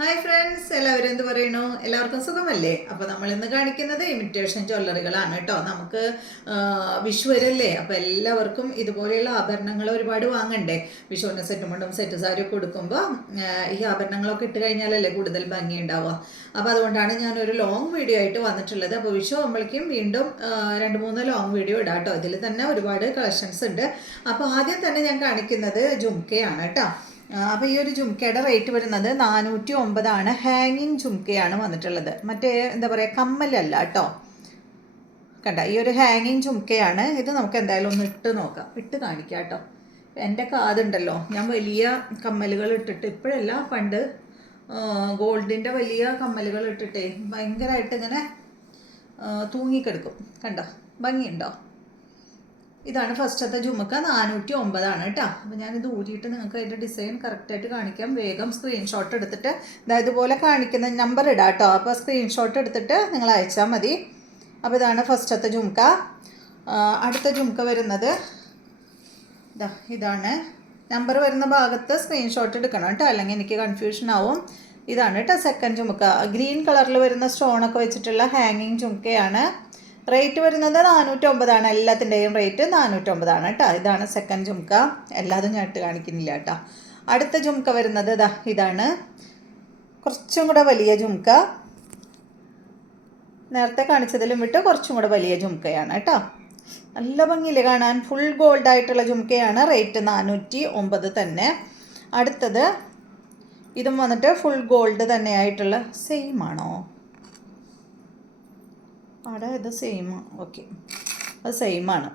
Hi friends, എല്ലാവരും എന്ത് പറയുന്നു? എല്ലാവർക്കും സുഖമല്ലേ? അപ്പോൾ നമ്മൾ ഇന്ന് കാണിക്കുന്നത് ഇമിറ്റേഷൻ ജ്വല്ലറികളാണ് കേട്ടോ. നമുക്ക് വിഷു വരല്ലേ, അപ്പോൾ എല്ലാവർക്കും ഇതുപോലെയുള്ള ആഭരണങ്ങൾ ഒരുപാട് വാങ്ങണ്ടേ? വിഷുവിന് സെറ്റ് മുണ്ടും സെറ്റ് സാരി ഒക്കെ കൊടുക്കുമ്പോൾ ഈ ആഭരണങ്ങളൊക്കെ ഇട്ട് കഴിഞ്ഞാലല്ലേ കൂടുതൽ ഭംഗി ഉണ്ടാവുക. അപ്പോൾ അതുകൊണ്ടാണ് ഞാനൊരു ലോങ് വീഡിയോ ആയിട്ട് വന്നിട്ടുള്ളത്. അപ്പോൾ വിഷു ആകുമ്പോഴേക്കും വീണ്ടും 2-3 ലോങ് വീഡിയോ ഇടാം കേട്ടോ. ഇതിൽ തന്നെ ഒരുപാട് കളക്ഷൻസ് ഉണ്ട്. അപ്പോൾ ആദ്യം തന്നെ ഞാൻ കാണിക്കുന്നത് ജുംക്കയാണ് കേട്ടോ. അപ്പോൾ ഈ ഒരു ജുംക്കയുടെ റേറ്റ് വരുന്നത് 409 ഹാങ്ങിങ് ജുംക്കയാണ് വന്നിട്ടുള്ളത്. മറ്റേ എന്താ പറയുക, കമ്മലല്ല കേട്ടോ. കണ്ട, ഈ ഒരു ഹാങ്ങിങ് ജുംക്കയാണ് ഇത്. നമുക്ക് എന്തായാലും ഒന്ന് ഇട്ട് നോക്കാം, ഇട്ട് കാണിക്കാം കേട്ടോ. എൻ്റെ കാതുണ്ടല്ലോ, ഞാൻ വലിയ കമ്മലുകൾ ഇട്ടിട്ട് ഇപ്പോഴല്ല, പണ്ട് ഗോൾഡിൻ്റെ വലിയ കമ്മലുകൾ ഇട്ടിട്ടേ ഭയങ്കരമായിട്ട് ഇങ്ങനെ തൂങ്ങിക്കെടുക്കും. കണ്ടോ, ഭംഗിയുണ്ടോ? ഇതാണ് ഫസ്റ്റത്തെ ജുമക്ക, 409 കേട്ടോ. അപ്പോൾ ഞാനിത് ഊരിയിട്ട് നിങ്ങൾക്ക് അതിൻ്റെ ഡിസൈൻ കറക്റ്റായിട്ട് കാണിക്കാം. വേഗം സ്ക്രീൻഷോട്ട് എടുത്തിട്ട് ഇതുപോലെ കാണിക്കുന്ന നമ്പർ ഇടാം കേട്ടോ. അപ്പോൾ സ്ക്രീൻഷോട്ട് എടുത്തിട്ട് നിങ്ങൾ അയച്ചാൽ മതി. അപ്പോൾ ഇതാണ് ഫസ്റ്റത്തെ ജുമക്ക. അടുത്ത ജുമക്ക വരുന്നത് ഇതാണ്. നമ്പർ വരുന്ന ഭാഗത്ത് സ്ക്രീൻഷോട്ട് എടുക്കണം കേട്ടോ, അല്ലെങ്കിൽ എനിക്ക് കൺഫ്യൂഷൻ ആവും. ഇതാണ് കേട്ടോ സെക്കൻഡ് ജുമക്ക. ഗ്രീൻ കളറിൽ വരുന്ന സ്റ്റോണൊക്കെ വെച്ചിട്ടുള്ള ഹാങ്ങിങ് ജുമക്കയാണ്. റേറ്റ് വരുന്നത് 409. എല്ലാത്തിൻ്റെയും റേറ്റ് 409 കേട്ടോ. ഇതാണ് സെക്കൻഡ് ജുംക്ക. എല്ലാതും ഞാൻ ഇട്ട് കാണിക്കുന്നില്ല കേട്ടോ. അടുത്ത ജുംക്ക വരുന്നത് ഇതാണ്, കുറച്ചും കൂടെ വലിയ ജുംക്ക. നേരത്തെ കാണിച്ചതിലും വിട്ട് കുറച്ചും കൂടെ വലിയ ജുംക്കയാണ് കേട്ടോ. നല്ല ഭംഗിയില്ലേ കാണാൻ? ഫുൾ ഗോൾഡ് ആയിട്ടുള്ള ജുംക്കയാണ്. റേറ്റ് 409 തന്നെ. അടുത്തത് ഇതും വന്നിട്ട് ഫുൾ ഗോൾഡ് തന്നെയായിട്ടുള്ള, സെയിം ആണോ? അവിടെ ഇത് സെയിം, ഓക്കെ, അത് സെയിമാണ്.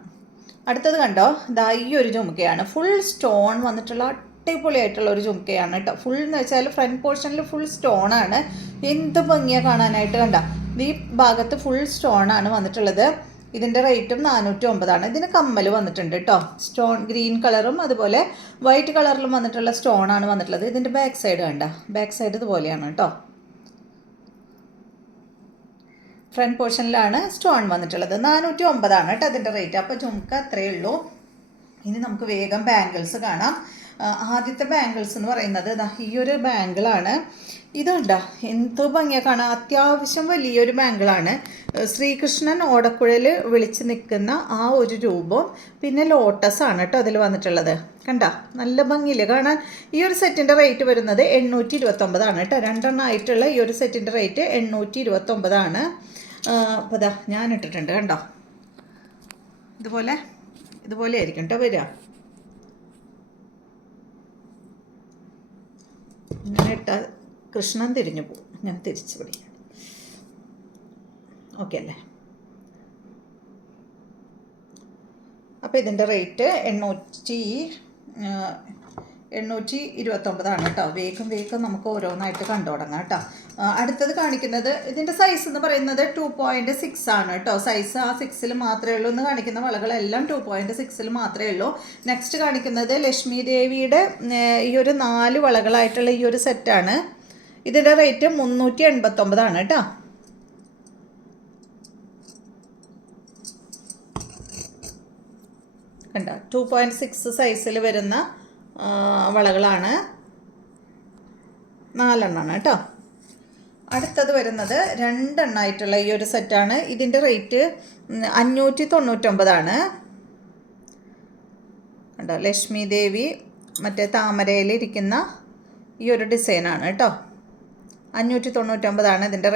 അടുത്തത് കണ്ടോ, ഈ ഒരു ജുംക്കയാണ്. ഫുൾ സ്റ്റോൺ വന്നിട്ടുള്ള അടിപൊളിയായിട്ടുള്ള ഒരു ജുംക്കയാണ് കേട്ടോ. ഫുൾ എന്ന് വെച്ചാൽ ഫ്രണ്ട് പോർഷനിൽ ഫുൾ സ്റ്റോണാണ്. എന്ത് ഭംഗിയാണ് കാണാനായിട്ട്. കണ്ടോ, ഈ ഭാഗത്ത് ഫുൾ സ്റ്റോണാണ് വന്നിട്ടുള്ളത്. ഇതിൻ്റെ റേറ്റും 409. ഇതിന് കമ്മൽ വന്നിട്ടുണ്ട് കേട്ടോ. സ്റ്റോൺ ഗ്രീൻ കളറും അതുപോലെ വൈറ്റ് കളറിലും വന്നിട്ടുള്ള സ്റ്റോണാണ് വന്നിട്ടുള്ളത്. ഇതിൻ്റെ ബാക്ക് സൈഡ് കണ്ടോ, ബാക്ക് സൈഡ് ഇതുപോലെയാണ് കേട്ടോ. ഫ്രണ്ട് പോർഷനിലാണ് സ്റ്റോൺ വന്നിട്ടുള്ളത്. 409 കേട്ടോ അതിൻ്റെ റേറ്റ്. അപ്പോൾ ജുംക്ക അത്രയേ ഉള്ളൂ. ഇനി നമുക്ക് വേഗം ബാംഗിൾസ് കാണാം. ആദ്യത്തെ ബാംഗിൾസ് എന്ന് പറയുന്നത് ഈ ഒരു ബാംഗിളാണ്. ഇതുണ്ടോ, എന്ത് ഭംഗിയാണ് കാണാൻ. അത്യാവശ്യം വലിയൊരു ബാംഗിളാണ്. ശ്രീകൃഷ്ണൻ ഓടക്കുഴൽ വിളിച്ച് നിൽക്കുന്ന ആ ഒരു രൂപം, പിന്നെ ലോട്ടസ് ആണ് കേട്ടോ അതിൽ വന്നിട്ടുള്ളത്. കണ്ട, നല്ല ഭംഗിയില്ലേ കാണാൻ. ഈ ഒരു സെറ്റിൻ്റെ റേറ്റ് വരുന്നത് 829 കേട്ടോ. 2 ആയിട്ടുള്ള ഈ ഒരു സെറ്റിൻ്റെ റേറ്റ് 829. അപ്പോൾ ഞാൻ ഇട്ടിട്ടുണ്ട് കണ്ടോ. ഇതുപോലെ ആയിരിക്കും കേട്ടോ വരിക. ഇങ്ങനെ ഇട്ടാൽ കൃഷ്ണൻ തിരിഞ്ഞു പോകും. ഞാൻ തിരിച്ചു പിടിക്കാം. ഓക്കെ അല്ലേ? അപ്പോൾ ഇതിൻ്റെ റേറ്റ് 829 കേട്ടോ. വേഗം നമുക്ക് ഓരോന്നായിട്ട് കണ്ടു തുടങ്ങാം കേട്ടോ. അടുത്തത് കാണിക്കുന്നത്, ഇതിൻ്റെ സൈസ് എന്ന് പറയുന്നത് 2.6 ആണ് കേട്ടോ. സൈസ് ആ 6ൽ മാത്രമേ ഉള്ളൂ. എന്ന് കാണിക്കുന്ന വളകളെല്ലാം 2.6ൽ മാത്രമേ ഉള്ളൂ. നെക്സ്റ്റ് കാണിക്കുന്നത് ലക്ഷ്മി ദേവിയുടെ ഈ ഒരു 4 വളകളായിട്ടുള്ള ഈ ഒരു സെറ്റാണ്. ഇതിൻ്റെ റേറ്റ് 389 കേട്ടോ. കണ്ടോ, 2.6 സൈസിൽ വരുന്ന വളകളാണ്. 4 കേട്ടോ. അടുത്തത് വരുന്നത് 2 ആയിട്ടുള്ള ഈ ഒരു സെറ്റാണ്. ഇതിൻ്റെ റേറ്റ് 599. കണ്ടോ, ലക്ഷ്മി ദേവി മറ്റേ താമരയിലിരിക്കുന്ന ഈ ഒരു ഡിസൈനാണ് കേട്ടോ. 599 ഇതിൻ്റെ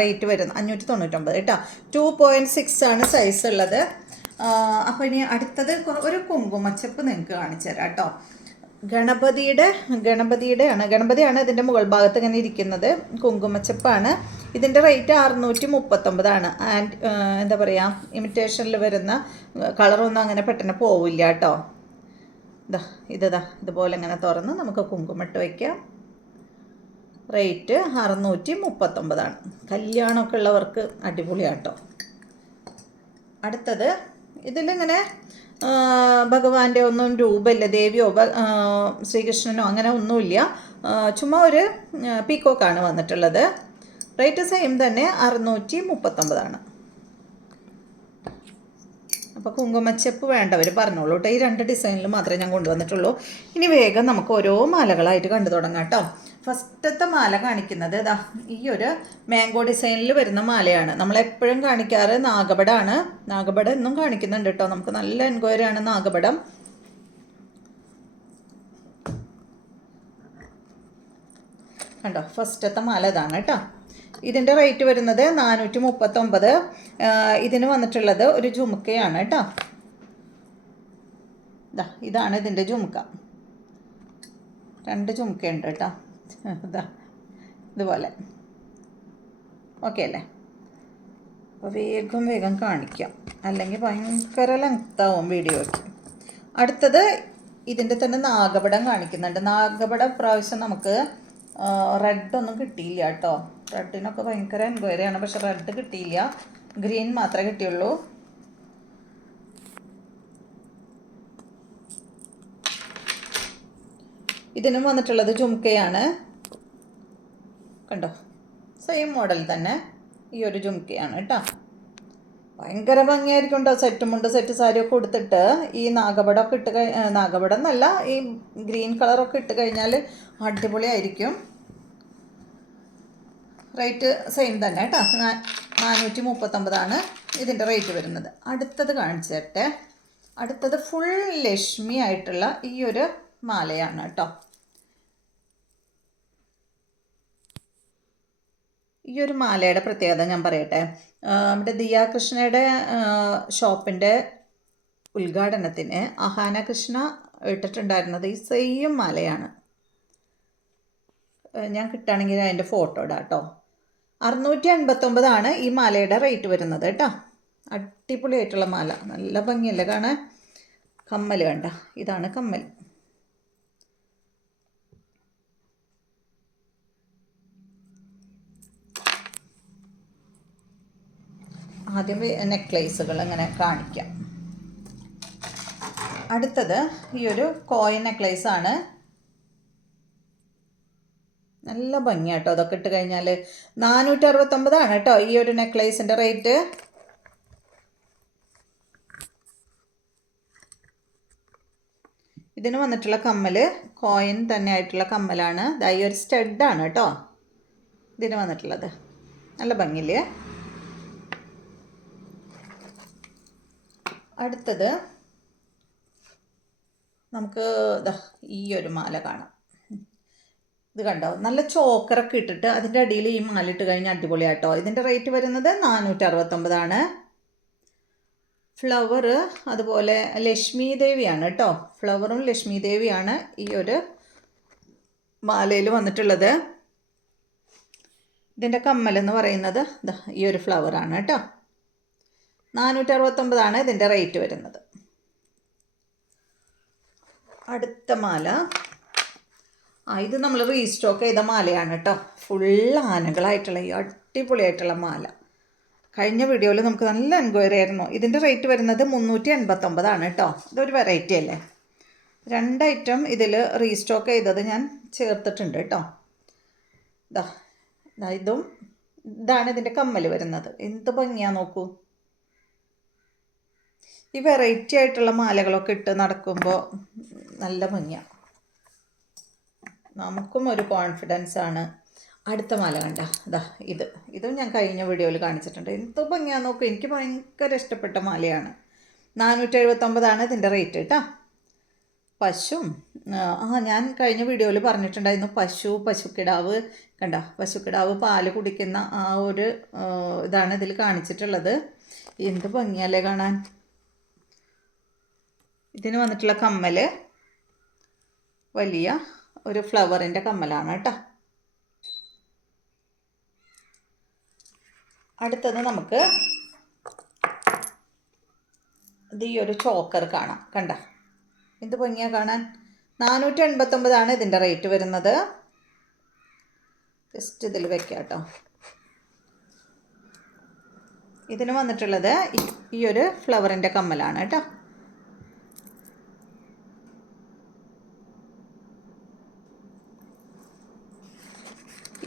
റേറ്റ് വരുന്നത്. 599 കേട്ടോ. 2.6 ആണ് സൈസ് ഉള്ളത്. അപ്പോൾ ഇനി അടുത്തത് ഒരു കുങ്കുമച്ചപ്പ് നിങ്ങൾക്ക് കാണിച്ചു തരാം കേട്ടോ. ഗണപതിയാണ് ഇതിൻ്റെ മുകൾ ഭാഗത്ത് ഇങ്ങനെ ഇരിക്കുന്നത്. കുങ്കുമച്ചപ്പാണ്. ഇതിൻ്റെ റേറ്റ് 639. ആൻഡ് എന്താ പറയുക, ഇമിറ്റേഷനിൽ വരുന്ന കളറൊന്നും അങ്ങനെ പെട്ടെന്ന് പോവില്ല കേട്ടോ. ഇതുപോലെ ഇങ്ങനെ തുറന്ന് നമുക്ക് കുങ്കുമിട്ട് വയ്ക്കാം. റേറ്റ് 639. കല്യാണമൊക്കെ ഉള്ളവർക്ക് അടിപൊളിയാട്ടോ. അടുത്തത് ഇതിലിങ്ങനെ ഭഗവാന്റെ ഒന്നും രൂപമില്ല, ദേവിയോ ശ്രീകൃഷ്ണനോ അങ്ങനെ ഒന്നുമില്ല. ചുമ്മാ ഒരു പീക്കോക്കാണ് വന്നിട്ടുള്ളത്. റേറ്റ് സെയിം തന്നെ 639. അപ്പോൾ കുങ്കുമച്ചപ്പ് വേണ്ടവർ പറഞ്ഞോളൂ കേട്ടോ. ഈ 2 ഡിസൈനിൽ മാത്രമേ ഞാൻ കൊണ്ടുവന്നിട്ടുള്ളൂ. ഇനി വേഗം നമുക്ക് ഓരോ മാലകളായിട്ട് കണ്ടു തുടങ്ങാം കേട്ടോ. ഫസ്റ്റത്തെ മാല കാണിക്കുന്നത് ഇതാ ഈ ഒരു മാംഗോ ഡിസൈനിൽ വരുന്ന മാലയാണ്. നമ്മളെപ്പോഴും കാണിക്കാറ് നാഗപടമാണ്. നാഗപടം എന്നും കാണിക്കുന്നുണ്ട് കേട്ടോ. നമുക്ക് നല്ല എൻക്വയറി ആണ് നാഗപടം. കണ്ടോ, ഫസ്റ്റത്തെ മാല ഇതാണ് കേട്ടോ. ഇതിൻ്റെ റേറ്റ് വരുന്നത് 439. ഇതിന് വന്നിട്ടുള്ളത് ഒരു ജുമുക്കയാണ് കേട്ടോ. ഇതാണ് ഇതിൻ്റെ ജുമുക്ക. 2 ജുമുക്കയുണ്ട് കേട്ടോ. ഇതുപോലെ ഓക്കെ അല്ലേ? അപ്പോൾ വേഗം കാണിക്കാം, അല്ലെങ്കിൽ ഭയങ്കര ലെങ്താവും വീഡിയോയ്ക്ക്. അടുത്തത് ഇതിൻ്റെ തന്നെ നാഗപടം കാണിക്കുന്നുണ്ട്. നാഗപടം പ്രാവശ്യം നമുക്ക് റെഡൊന്നും കിട്ടിയില്ല കേട്ടോ. റെഡിനൊക്കെ ഭയങ്കര എൻക്വയറിയാണ്, പക്ഷെ റെഡ് കിട്ടിയില്ല, ഗ്രീൻ മാത്രമേ കിട്ടിയുള്ളൂ. ഇതിനും വന്നിട്ടുള്ളത് ജുംക്കയാണ്. കണ്ടോ, സെയിം മോഡൽ തന്നെ ഈ ഒരു ജുംക്കയാണ് കേട്ടോ. ഭയങ്കര ഭംഗിയായിരിക്കും കേട്ടോ. സെറ്റുമുണ്ട്, സെറ്റ് സാരിയൊക്കെ കൊടുത്തിട്ട് ഈ നാഗപടമൊക്കെ ഇട്ട് നാഗപടം എന്നല്ല, ഈ ഗ്രീൻ കളറൊക്കെ ഇട്ട് കഴിഞ്ഞാൽ അടിപൊളിയായിരിക്കും. റേറ്റ് സെയിം തന്നെ കേട്ടോ. 439 ഇതിൻ്റെ റേറ്റ് വരുന്നത്. അടുത്തത് കാണിച്ചിട്ട്, അടുത്തത് ഫുൾ ലക്ഷ്മി ആയിട്ടുള്ള ഈ ഒരു മാലയാണ് കേട്ടോ. ഈ ഒരു മാലയുടെ പ്രത്യേകത ഞാൻ പറയട്ടെ. നമ്മുടെ ദിയ കൃഷ്ണയുടെ ഷോപ്പിൻ്റെ ഉദ്ഘാടനത്തിന് അഹാന കൃഷ്ണ ഇട്ടിട്ടുണ്ടായിരുന്നത് ഈ സെയിം മാലയാണ്. ഞാൻ കിട്ടുകയാണെങ്കിൽ അതിൻ്റെ ഫോട്ടോ ഇടാം കേട്ടോ. 689 ഈ മാലയുടെ റേറ്റ് വരുന്നത് കേട്ടോ. അടിപൊളിയായിട്ടുള്ള മാല, നല്ല ഭംഗിയല്ലേ കാണാൻ. കമ്മൽ കണ്ട, ഇതാണ് കമ്മൽ. ആദ്യം നെക്ലേസുകൾ അങ്ങനെ കാണിക്കാം. അടുത്തത് ഈ ഒരു കോയിൻ നെക്ലേസ് ആണ്. നല്ല ഭംഗിയാട്ടോ അതൊക്കെ ഇട്ട് കഴിഞ്ഞാൽ. 469 കേട്ടോ ഈ ഒരു നെക്ലേസിൻ്റെ റേറ്റ്. ഇതിന് വന്നിട്ടുള്ള കമ്മൽ കോയിൻ തന്നെ ആയിട്ടുള്ള കമ്മലാണ്. ഈ ഒരു സ്റ്റഡാണ് കേട്ടോ ഇതിന് വന്നിട്ടുള്ളത്. നല്ല ഭംഗിയില്ലേ. അടുത്തത് നമുക്ക് ഈ ഒരു മാല കാണാം. ഇത് കണ്ടോ, നല്ല ചോക്കറൊക്കെ ഇട്ടിട്ട് അതിൻ്റെ അടിയിൽ ഈ മാല ഇട്ട് കഴിഞ്ഞാൽ അടിപൊളിയാട്ടോ. ഇതിൻ്റെ റേറ്റ് വരുന്നത് 469. ഫ്ലവർ അതുപോലെ ലക്ഷ്മി ദേവിയാണ് കേട്ടോ. ഫ്ലവറും ലക്ഷ്മി ദേവിയാണ് ഈ ഒരു മാലയിൽ വന്നിട്ടുള്ളത്. ഇതിൻ്റെ കമ്മലെന്ന് പറയുന്നത് ഈ ഒരു ഫ്ലവറാണ് കേട്ടോ. 469 ഇതിൻ്റെ റേറ്റ് വരുന്നത്. അടുത്ത മാല, ഇത് നമ്മൾ റീസ്റ്റോക്ക് ചെയ്ത മാലയാണ് കേട്ടോ. ഫുൾ ആനകളായിട്ടുള്ള ഈ അടിപൊളിയായിട്ടുള്ള മാല. കഴിഞ്ഞ വീഡിയോയിൽ നമുക്ക് നല്ല എൻക്വയറി ആയിരുന്നു. ഇതിൻ്റെ റേറ്റ് വരുന്നത് 389 കേട്ടോ. ഇതൊരു വെറൈറ്റി അല്ലേ. 2 ഐറ്റം ഇതിൽ റീസ്റ്റോക്ക് ചെയ്തത് ഞാൻ ചേർത്തിട്ടുണ്ട് കേട്ടോ. ഇതാണ് ഇതിൻ്റെ കമ്മൽ വരുന്നത്. എന്ത് ഭംഗിയാ നോക്കൂ. ഈ വെറൈറ്റി ആയിട്ടുള്ള മാലകളൊക്കെ ഇട്ട് നടക്കുമ്പോൾ നല്ല ഭംഗിയാണ്, നമുക്കും ഒരു കോൺഫിഡൻസ് ആണ്. അടുത്ത മാല കണ്ട, ഇതും ഞാൻ കഴിഞ്ഞ വീഡിയോയിൽ കാണിച്ചിട്ടുണ്ട്. എന്ത് ഭംഗിയാ നോക്കൂ. എനിക്ക് ഭയങ്കര ഇഷ്ടപ്പെട്ട മാലയാണ്. 479 ഇതിൻ്റെ റേറ്റ് കേട്ടോ. ഞാൻ കഴിഞ്ഞ വീഡിയോയിൽ പറഞ്ഞിട്ടുണ്ടായിരുന്നു പശുക്കിടാവ് കണ്ട, പശുക്കിടാവ് പാല് കുടിക്കുന്ന ആ ഒരു ഇതാണ് ഇതിൽ കാണിച്ചിട്ടുള്ളത്. എന്ത് ഭംഗിയല്ലേ കാണാൻ. ഇതിന് വന്നിട്ടുള്ള കമ്മൽ വലിയ ഒരു ഫ്ലവറിൻ്റെ കമ്മലാണ് കേട്ടോ. അടുത്തത് നമുക്ക് ഈ ഒരു ചോക്കർ കാണാം. കണ്ട, എന്ത് ഭംഗിയാണ് കാണാൻ. 489 ഇതിൻ്റെ റേറ്റ് വരുന്നത്. ജസ്റ്റ് ഇതിൽ വെക്കാം കേട്ടോ. ഇതിന് വന്നിട്ടുള്ളത് ഈ ഒരു ഫ്ലവറിൻ്റെ കമ്മലാണ് കേട്ടോ.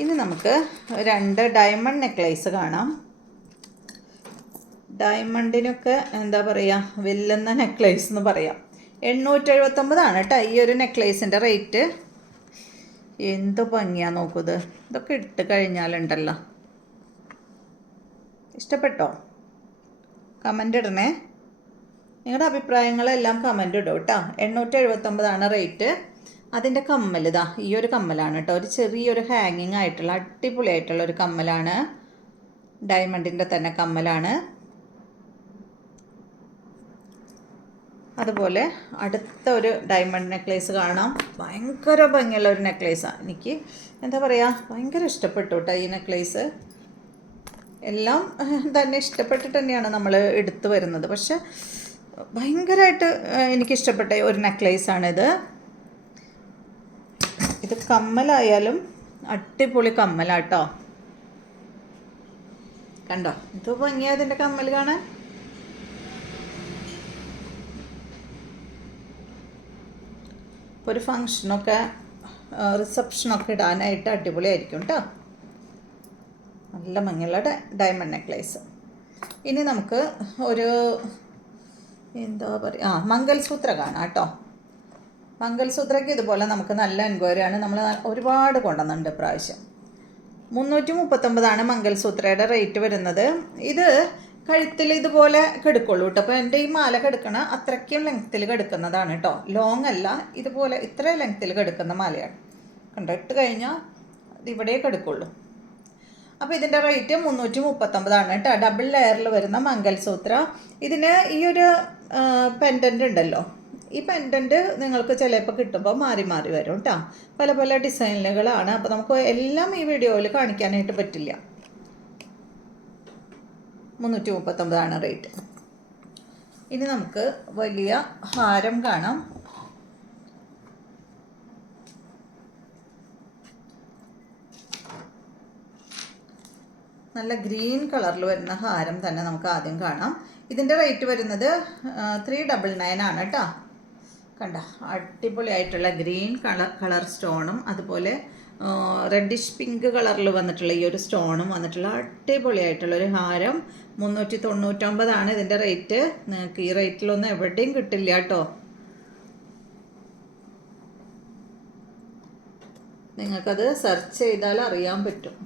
ഇനി നമുക്ക് 2 ഡയമണ്ട് നെക്ലേസ് കാണാം. ഡയമണ്ടിനൊക്കെ എന്താ പറയുക, വെല്ലുന്ന നെക്ലേസ് എന്ന് പറയാം. 879 കേട്ടോ ഈ ഒരു നെക്ലേസിൻ്റെ റേറ്റ്. എന്ത് ഭംഗിയാ നോക്കൂത്. ഇതൊക്കെ ഇട്ട് കഴിഞ്ഞാലുണ്ടല്ലോ. ഇഷ്ടപ്പെട്ടോ? കമൻ്റ് ഇടണേ. നിങ്ങളുടെ അഭിപ്രായങ്ങളെല്ലാം കമൻ്റ് ഇടും കേട്ടോ. 879 റേറ്റ്. അതിൻ്റെ കമ്മൽ ഇതാ ഈ ഒരു കമ്മലാണ് കേട്ടോ. ഒരു ചെറിയൊരു ഹാങ്ങിങ് ആയിട്ടുള്ള അടിപൊളിയായിട്ടുള്ള ഒരു കമ്മലാണ്. ഡയമണ്ടിൻ്റെ തന്നെ കമ്മലാണ്. അതുപോലെ അടുത്ത ഒരു ഡയമണ്ട് നെക്ലേസ് കാണാം. ഭയങ്കര ഭംഗിയുള്ള ഒരു നെക്ലേസാണ്. എനിക്ക് എന്താ പറയുക, ഭയങ്കര ഇഷ്ടപ്പെട്ടു കേട്ടോ ഈ നെക്ലേസ്. എല്ലാം തന്നെ ഇഷ്ടപ്പെട്ടിട്ട് തന്നെയാണ് നമ്മൾ എടുത്തു വരുന്നത്. പക്ഷെ ഭയങ്കരമായിട്ട് എനിക്കിഷ്ടപ്പെട്ട ഒരു നെക്ലേസാണിത്. ഇത് കമ്മലായാലും അടിപൊളി കമ്മലാട്ടോ. കണ്ടോ ഇത് ഭംഗിയാ ഇതിൻ്റെ കമ്മൽ കാണാൻ. ഒരു ഫങ്ഷനൊക്കെ റിസപ്ഷനൊക്കെ ഇടാനായിട്ട് അടിപൊളിയായിരിക്കും കേട്ടോ. നല്ല ഭംഗിയുള്ള ഡയമണ്ട് നെക്ലേസ്. ഇനി നമുക്ക് ഒരു എന്താ പറയുക, മംഗൽസൂത്ര കാണാം കേട്ടോ. മംഗൽസൂത്രയ്ക്ക് ഇതുപോലെ നമുക്ക് നല്ല എൻക്വയറിയാണ്. നമ്മൾ ഒരുപാട് കൊണ്ടുവന്നുണ്ട് പ്രാവശ്യം. 339 മംഗൽസൂത്രയുടെ റേറ്റ് വരുന്നത്. ഇത് കഴുത്തിൽ ഇതുപോലെ കെടുക്കുള്ളൂ കേട്ടോ. അപ്പോൾ എൻ്റെ ഈ മാല കെടുക്കണ അത്രയ്ക്കും ലെങ്ത്തിൽ കെടുക്കുന്നതാണ് കേട്ടോ. ലോങ് അല്ല, ഇതുപോലെ ഇത്ര ലെങ്ത്തിൽ കെടുക്കുന്ന മാലയാണ്. കണ്ടോ, ഇട്ട് കഴിഞ്ഞാൽ ഇതിവിടെ കെടുക്കുള്ളൂ. അപ്പോൾ ഇതിൻ്റെ റേറ്റ് 339 കേട്ടോ. ഡബിൾ ലെയറിൽ വരുന്ന മംഗൽസൂത്ര. ഇതിന് ഈ ഒരു പെൻഡൻ്റ് ഉണ്ടല്ലോ, ഈ പെൻഡൻറ്റ് നിങ്ങൾക്ക് ചിലപ്പോൾ കിട്ടുമ്പോൾ മാറി മാറി വരും കേട്ടോ. പല പല ഡിസൈനുകളാണ്. അപ്പോൾ നമുക്ക് എല്ലാം ഈ വീഡിയോയിൽ കാണിക്കാനായിട്ട് പറ്റില്ല. 339 റേറ്റ്. ഇനി നമുക്ക് വലിയ ഹാരം കാണാം. നല്ല ഗ്രീൻ കളറിൽ വരുന്ന ഹാരം തന്നെ നമുക്ക് ആദ്യം കാണാം. ഇതിൻ്റെ റേറ്റ് വരുന്നത് 399 കേട്ടോ. കണ്ട അടിപൊളിയായിട്ടുള്ള ഗ്രീൻ കളർ സ്റ്റോണും അതുപോലെ റെഡിഷ് പിങ്ക് കളറിൽ വന്നിട്ടുള്ള ഈ ഒരു സ്റ്റോണും വന്നിട്ടുള്ള അടിപൊളിയായിട്ടുള്ളൊരു ഹാരം. 399 ഇതിൻ്റെ റേറ്റ്. നിങ്ങൾക്ക് ഈ റേറ്റിലൊന്നും എവിടെയും കിട്ടില്ല കേട്ടോ. നിങ്ങൾക്കത് സെർച്ച് ചെയ്താൽ അറിയാൻ പറ്റും.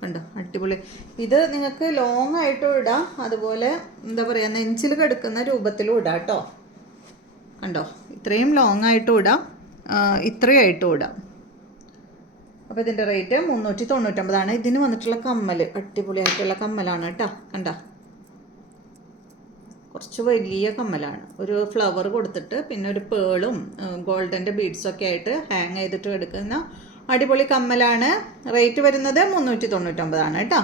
കണ്ടോ അടിപൊളി. ഇത് നിങ്ങൾക്ക് ലോങ് ആയിട്ടും ഇടാം, അതുപോലെ എന്താ പറയുക നെഞ്ചിൽ കിടക്കുന്ന രൂപത്തിലും ഇടാം കേട്ടോ. കണ്ടോ ഇത്രയും ലോങ് ആയിട്ടും ഇടാം, ഇത്രയായിട്ടും ഇടാം. അപ്പോൾ ഇതിൻ്റെ റേറ്റ് 399. ഇതിന് വന്നിട്ടുള്ള കമ്മൽ അടിപൊളിയായിട്ടുള്ള കമ്മലാണ് കേട്ടോ. കണ്ടോ കുറച്ച് വലിയ കമ്മലാണ്. ഒരു ഫ്ലവർ കൊടുത്തിട്ട് പിന്നെ ഒരു പേളും ഗോൾഡൻ്റെ ബീഡ്സൊക്കെ ആയിട്ട് ഹാങ് ചെയ്തിട്ട് എടുക്കുന്ന അടിപൊളി കമ്മലാണ്. റേറ്റ് വരുന്നത് 399 കേട്ടോ.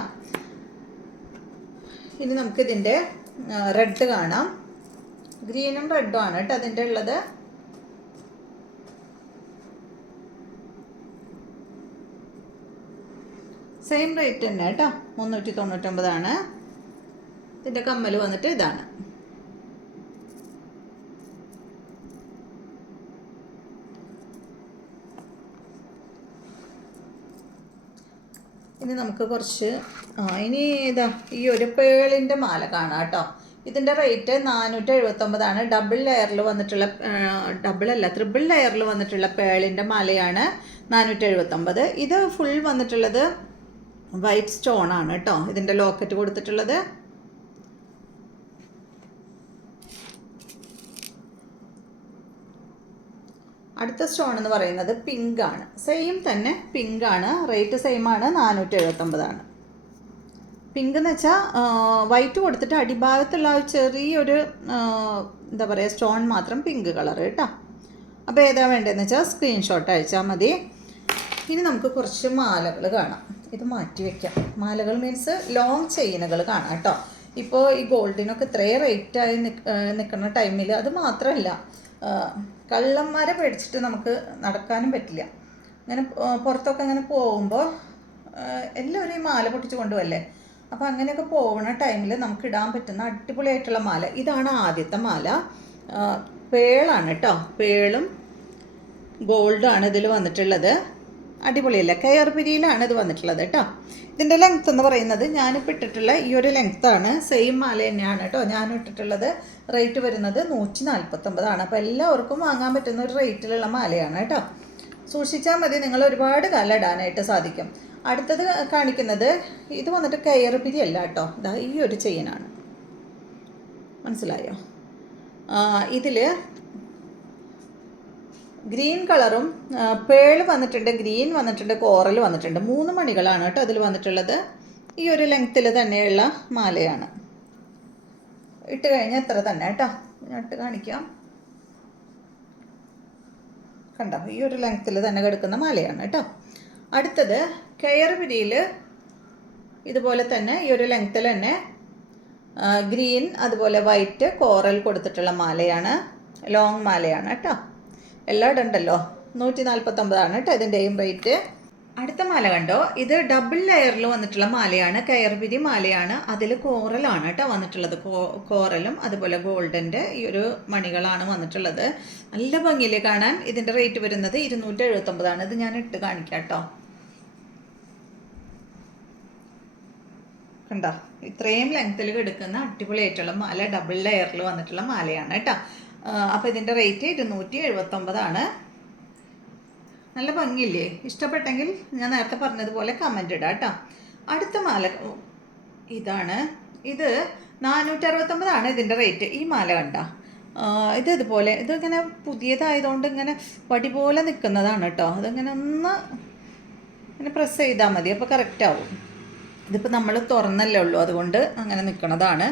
ഇനി നമുക്കിതിൻ്റെ റെഡ് കാണാം. ഗ്രീനും റെഡും ആണ് കേട്ടോ അതിൻ്റെ ഉള്ളത്. സെയിം റേറ്റ് തന്നെ കേട്ടോ, 399. ഇതിൻ്റെ കമ്മൽ വന്നിട്ട് ഇതാണ്. ഇനി നമുക്ക് കുറച്ച് ഇനി ഇതാ ഈ ഒരു പേളിൻ്റെ മാല കാണാം കേട്ടോ. ഇതിൻ്റെ റേറ്റ് 479. ഡബിൾ ലെയറിൽ വന്നിട്ടുള്ള ട്രിപ്പിൾ ലെയറിൽ വന്നിട്ടുള്ള പേളിൻ്റെ മാലയാണ് 479. ഇത് ഫുൾ വന്നിട്ടുള്ളത് വൈറ്റ് സ്റ്റോൺ ആണ് കേട്ടോ. ഇതിൻ്റെ ലോക്കറ്റ് കൊടുത്തിട്ടുള്ളത്. അടുത്ത സ്റ്റോൺ എന്ന് പറയുന്നത് പിങ്ക് ആണ്. സെയിം തന്നെ പിങ്ക് ആണ്. റേറ്റ് സെയിം ആണ്, 479. പിങ്ക് എന്ന് വെച്ചാൽ വൈറ്റ് കൊടുത്തിട്ട് അടിഭാഗത്തുള്ള ചെറിയൊരു എന്താ പറയുക സ്റ്റോൺ മാത്രം പിങ്ക് കളർ കേട്ടോ. അപ്പോൾ ഏതാ വേണ്ടതെന്ന് വെച്ചാൽ സ്ക്രീൻഷോട്ട് അയച്ചാൽ മതി. ഇനി നമുക്ക് കുറച്ച് മാലകൾ കാണാം. ഇത് മാറ്റി വയ്ക്കാം. മാലകൾ മീൻസ് ലോങ് ചെയിനുകൾ കാണാം കേട്ടോ. ഇപ്പോൾ ഈ ഗോൾഡിനൊക്കെ ഇത്രയും റേറ്റായി നിൽക്കുന്ന ടൈമിൽ അത് മാത്രമല്ല, കള്ളന്മാരെ പേടിച്ചിട്ട് നമുക്ക് നടക്കാനും പറ്റില്ല. അങ്ങനെ പുറത്തൊക്കെ അങ്ങനെ പോകുമ്പോൾ എല്ലാവരും ഈ മാല പൊട്ടിച്ച് കൊണ്ടുപോകല്ലേ. അപ്പോൾ അങ്ങനെയൊക്കെ പോകുന്ന ടൈമിൽ നമുക്ക് ഇടാൻ പറ്റുന്ന അടിപൊളിയായിട്ടുള്ള മാല. ഇതാണ് ആദ്യത്തെ മാല. പേളാണ് കേട്ടോ. പേളും ഗോൾഡാണ് ഇതിൽ വന്നിട്ടുള്ളത്. അടിപൊളിയല്ലേ? കയർ പിരിയിലാണ് ഇത് വന്നിട്ടുള്ളത് കേട്ടോ. ഇതിൻ്റെ ലെങ്ത്ത് എന്ന് പറയുന്നത് ഞാനിപ്പോൾ ഇട്ടിട്ടുള്ള ഈ ഒരു ലെങ്ത്താണ്. സെയിം മാല തന്നെയാണ് കേട്ടോ ഞാൻ ഇട്ടിട്ടുള്ളത്. റേറ്റ് വരുന്നത് 149 അപ്പോൾ എല്ലാവർക്കും വാങ്ങാൻ പറ്റുന്ന ഒരു റേറ്റിലുള്ള മാലയാണ് കേട്ടോ. സൂക്ഷിച്ചാൽ മതി, നിങ്ങൾ ഒരുപാട് കാലം ഇടാനായിട്ട് സാധിക്കും. അടുത്തത് കാണിക്കുന്നത് ഇത് വന്നിട്ട് കയർ പിരിയല്ല കേട്ടോ. ഇതാ ഈ ഒരു ചെയിനാണ്, മനസ്സിലായോ? ഇതിൽ ഗ്രീൻ കളറും പേൾ വന്നിട്ടുണ്ട്, ഗ്രീൻ വന്നിട്ടുണ്ട്, കോറൽ വന്നിട്ടുണ്ട്. 3 മണികളാണ് കേട്ടോ അതിൽ വന്നിട്ടുള്ളത്. ഈ ഒരു ലെങ്ത്തിൽ തന്നെയുള്ള മാലയാണ്. ഇട്ട് കഴിഞ്ഞാൽ ഇത്ര തന്നെ കേട്ടോ. ഞാൻ ഇട്ട് കാണിക്കാം. കണ്ടോ? ഈ ഒരു ലെങ്ത്തിൽ തന്നെ കിടക്കുന്ന മാലയാണ് കേട്ടോ. അടുത്തത് കയർ പിരിയിൽ ഇതുപോലെ തന്നെ ഈ ഒരു ലെങ്ത്തിൽ തന്നെ ഗ്രീൻ അതുപോലെ വൈറ്റ് കോറൽ കൊടുത്തിട്ടുള്ള മാലയാണ്. ലോങ് മാലയാണ് കേട്ടോ. എല്ലാം ഇടണ്ടല്ലോ. 149 കേട്ടോ ഇതിൻ്റെയും റേറ്റ്. അടുത്ത മാല കണ്ടോ? ഇത് ഡബിൾ ലെയറിൽ വന്നിട്ടുള്ള മാലയാണ്, കയർപിരി മാലയാണ്. അതിൽ കോറലാണ് കേട്ടോ വന്നിട്ടുള്ളത്. കോറലും അതുപോലെ ഗോൾഡൻ്റെ ഈ ഒരു മണികളാണ് വന്നിട്ടുള്ളത്. നല്ല ഭംഗിയില്ലേ കാണാൻ. ഇതിൻ്റെ റേറ്റ് വരുന്നത് 279. ഇത് ഞാൻ ഇട്ട് കാണിക്കാം കേട്ടോ. കണ്ടോ? ഇത്രയും ലെങ്ത്തിൽ കിടക്കുന്ന അടിപൊളിയായിട്ടുള്ള മാല ഡബിൾ ലെയറിൽ വന്നിട്ടുള്ള മാലയാണ് കേട്ടോ. അപ്പോൾ ഇതിൻ്റെ റേറ്റ് 279. നല്ല ഭംഗിയില്ലേ? ഇഷ്ടപ്പെട്ടെങ്കിൽ ഞാൻ നേരത്തെ പറഞ്ഞതുപോലെ കമൻ്റ് ഇടാം കേട്ടോ. അടുത്ത മാല ഇതാണ്. ഇത് 469 ഇതിൻ്റെ റേറ്റ്. ഈ മാല കണ്ട ഇത് ഇതുപോലെ, ഇതിങ്ങനെ പുതിയതായതുകൊണ്ട് ഇങ്ങനെ വടി പോലെ നിൽക്കുന്നതാണ് കേട്ടോ. അതിങ്ങനെ ഒന്ന് ഇങ്ങനെ പ്രസ് ചെയ്താൽ മതി, അപ്പോൾ കറക്റ്റ് ആവും. ഇതിപ്പോൾ നമ്മൾ തുറന്നല്ലേ ഉള്ളൂ, അതുകൊണ്ട് അങ്ങനെ നിൽക്കുന്നതാണ്.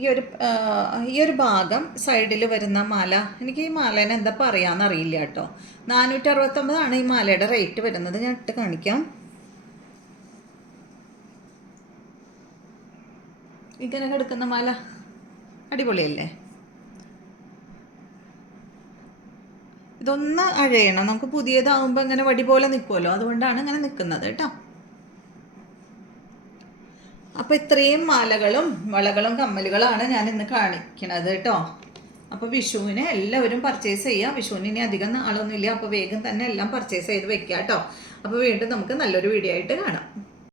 ഈ ഒരു ഭാഗം സൈഡിൽ വരുന്ന മാല, എനിക്ക് ഈ മാലേനെ എന്താ പറയാമെന്നറിയില്ല കേട്ടോ. 469 ഈ മാലയുടെ റേറ്റ് വരുന്നത്. ഞാൻ ഇട്ട് കാണിക്കാം. ഇങ്ങനെ കിടക്കുന്ന മാല അടിപൊളിയല്ലേ? ഇതൊന്ന് അഴയണം, നമുക്ക് പുതിയതാവുമ്പോൾ ഇങ്ങനെ വടി പോലെ നിൽക്കുമല്ലോ, അതുകൊണ്ടാണ് ഇങ്ങനെ നിൽക്കുന്നത് കേട്ടോ. അപ്പോൾ ഇത്രയും മാലകളും വളകളും കമ്മലുകളാണ് ഞാൻ ഇന്ന് കാണിക്കണത് കേട്ടോ. അപ്പോൾ വിഷുവിന് എല്ലാവരും പർച്ചേസ് ചെയ്യുക. വിഷുവിന് ഇനി അധികം നാളൊന്നുമില്ല, അപ്പോൾ വേഗം തന്നെ എല്ലാം പർച്ചേസ് ചെയ്ത് വെക്കുക കേട്ടോ. അപ്പോൾ വീണ്ടും നമുക്ക് നല്ലൊരു വീഡിയോ ആയിട്ട് കാണാം.